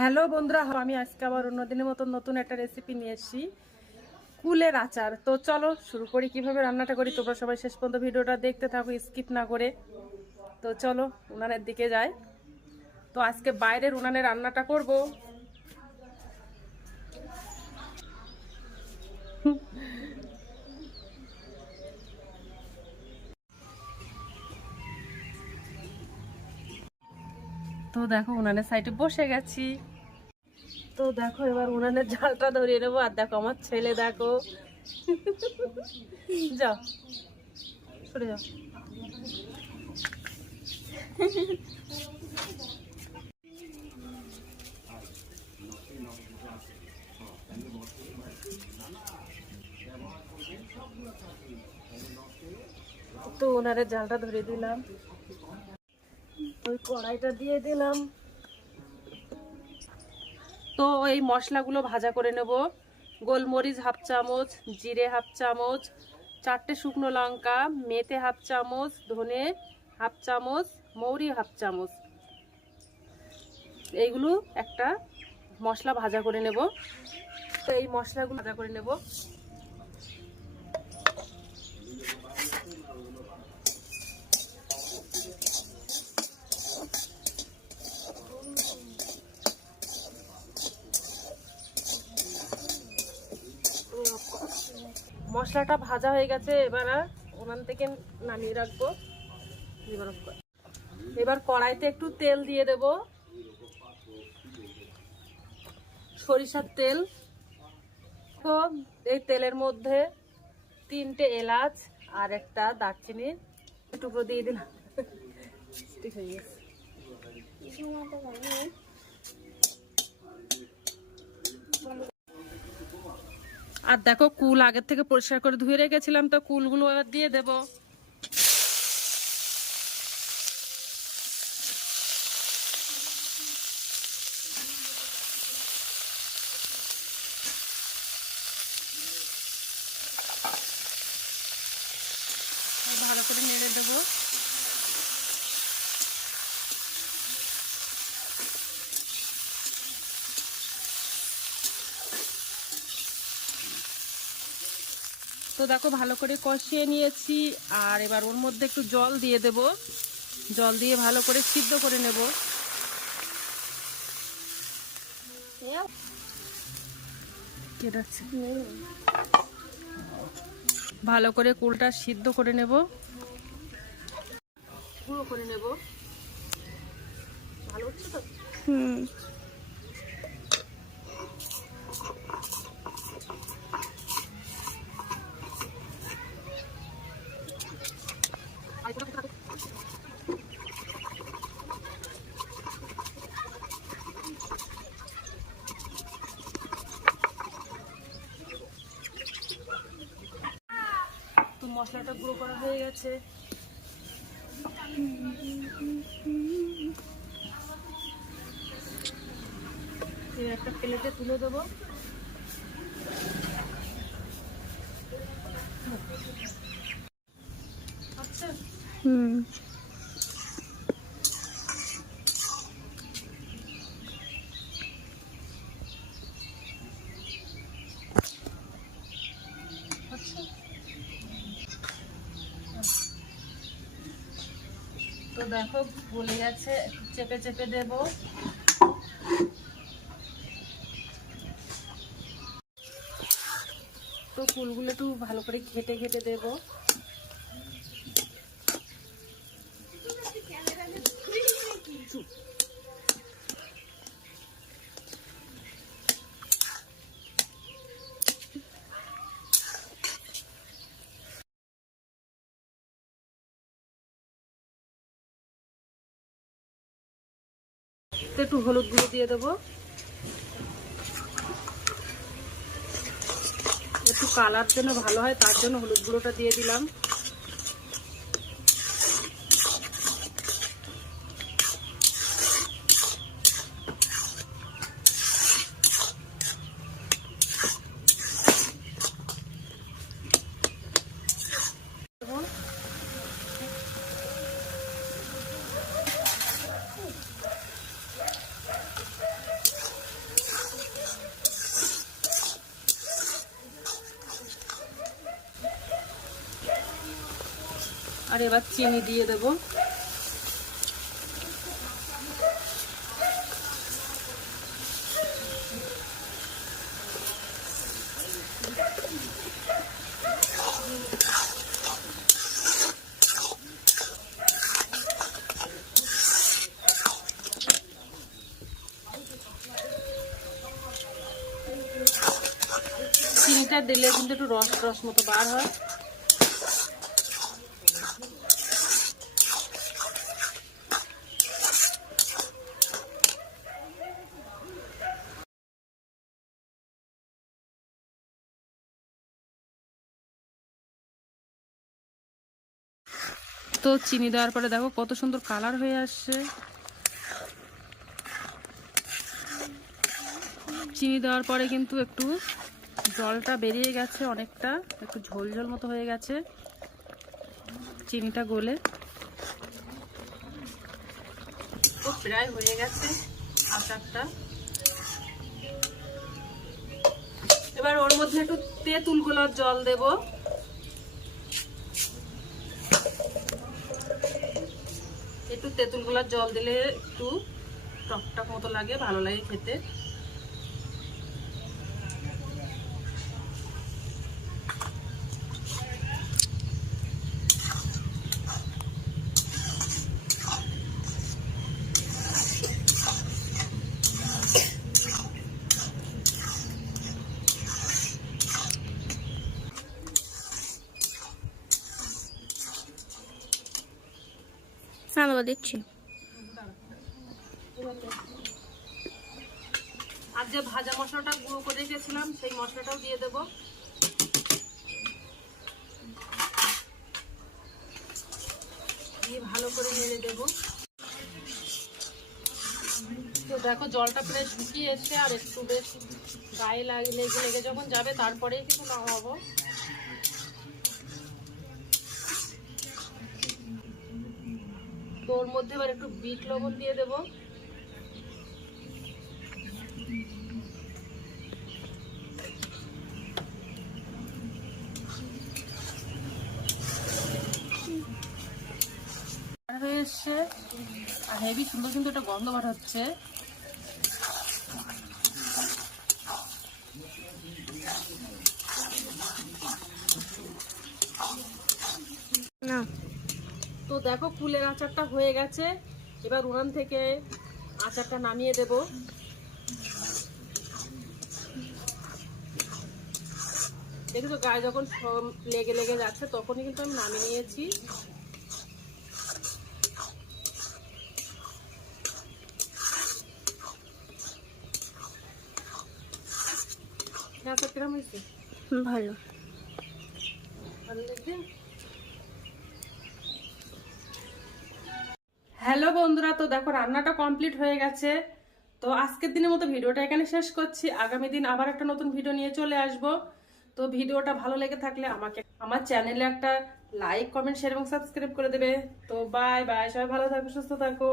Hello বন্ধুরা, আমি আজকে আবার অন্যদিনের মতন নতুন একটা রেসিপি নিয়ে এসেছি, কুলের আচার। তো চলো শুরু করি কিভাবে রান্নাটা করি। তোমরা সবাই শেষ পর্যন্ত ভিডিওটা দেখতে থাকো, স্কিপ না করে। তো চলো উনানের দিকে যাই। তো আজকে বাইরের উনানে রান্নাটা করব। তো দেখো উনানের সাইডে বসে গেছি। তো দেখো এবার উনানের জালটা ধরিয়ে নেবো। আর দেখো আমার ছেলে, দেখো যাও সরে যাও। তো ওনারে জালটা ধরে দিলাম, ওই কড়াইটা দিয়ে দিলাম। তো এই মশলাগুলো ভাজা করে নেব। গোলমরিচ হাফ চামচ, জিরে হাফ চামচ, 4টে শুকনো লঙ্কা, মেথি হাফ চামচ, ধনে হাফ চামচ, মৌরি হাফ চামচ, এইগুলো একটা মশলা ভাজা করে নেব। তো এই মশলাগুলো ভাজা করে নেব। মশলাটা ভাজা হয়ে গেছে, এবার ওখান থেকে নামিয়ে রাখবো। এবার কড়াইতে একটু তেল দিয়ে দেব, সরিষার তেল। তো এই তেলের মধ্যে 3টে এলাচ আর একটা দারচিনির টুকরো দিয়ে দিলাম। ঠিক হয়ে গেছে। আর দেখো কুল আগের থেকে পরিষ্কার করে ধুয়ে রেখেছিলাম, তো কুলগুলো এবার দিয়ে দেব। ভালো করে নেড়ে দেবো। তো দেখো ভালো করে কষিয়ে নিয়েছি। আর এবার ওর মধ্যে একটু জল দিয়ে দেব। জল দিয়ে ভালো করে সিদ্ধ করে নেব। ভালো করে কুলটা সিদ্ধ করে নেব, গুঁড়ো করে নেব। ভালো হচ্ছে তো। তো মশলাটা গুঁড়ো করা হয়ে গেছে। একটা প্লেটে তুলে দেবো। আচ্ছা, তো দেখো গলে গেছে, চেপে চেপে দেব। তো ফুলগুলো একটু ভালো করে ঘেটে ঘেটে দেব। তো একটু হলুদ গুঁড়ো দিয়ে দেবো, একটু কালার জন্য ভালো হয়, তার জন্য হলুদ গুঁড়োটা দিয়ে দিলাম। আর এবার চিনি দিয়ে দেবো। চিনিটা দিলে কিন্তু একটু রস রস মতো বার হয়। তো চিনি দেওয়ার পরে দেখো কত সুন্দর কালার হয়ে আসছে। চিনি দেওয়ার পরে কিন্তু একটু জলটা বেরিয়ে গেছে, অনেকটা একটু ঝোল ঝোল মতো হয়ে গেছে চিনিটা গলে। তো প্রায় হয়ে গেছে আচারটা। এবার ওর মধ্যে একটু তেঁতুল গোলার জল দেব। একটু তেঁতুল গোলার জল দিলে একটু টকটক মতো লাগে, ভালো লাগে খেতে। দিচ্ছি। আর যে ভাজা মশলাটা গুঁড়ো করে রেখেছিলাম সেই মশলাটাও দিয়ে দেব। দিয়ে ভালো করে নেড়ে দেব। তো দেখো জলটা প্রায় শুকিয়ে এসছে, আর একটু বেশ গায়ে লেগে লেগে যখন যাবে তারপরেই কিন্তু নামাবো। তো ওর মধ্যে এবার একটু বিট লবণ দিয়ে দেব। হয়ে এসছে আর হেভি সুন্দর কিন্তু একটা গন্ধ বার হচ্ছে। না তো দেখো কুলের আচারটা হয়ে গেছে। এবার উনান থেকে আচারটা নামিয়ে দেব। দেখেছো গায়ে যখন লেগে লেগে যাচ্ছে তখনই কিন্তু আমি নামিয়ে নিয়েছি। আচার কিরম হয়েছে? ভালো। ভালো লেগেছে? হ্যালো বন্ধুরা, তো দেখো রান্নাটা কমপ্লিট হয়ে গেছে। তো আজকের দিনের মতো ভিডিওটা এখানে শেষ করছি। আগামী দিন আবার একটা নতুন ভিডিও নিয়ে চলে আসব। তো ভিডিওটা ভালো লেগে থাকলে আমাকে আমার চ্যানেলে একটা লাইক, কমেন্ট, শেয়ার এবং সাবস্ক্রাইব করে দেবে। তো বাই বাই, সবাই ভালো থাকো, সুস্থ থাকো।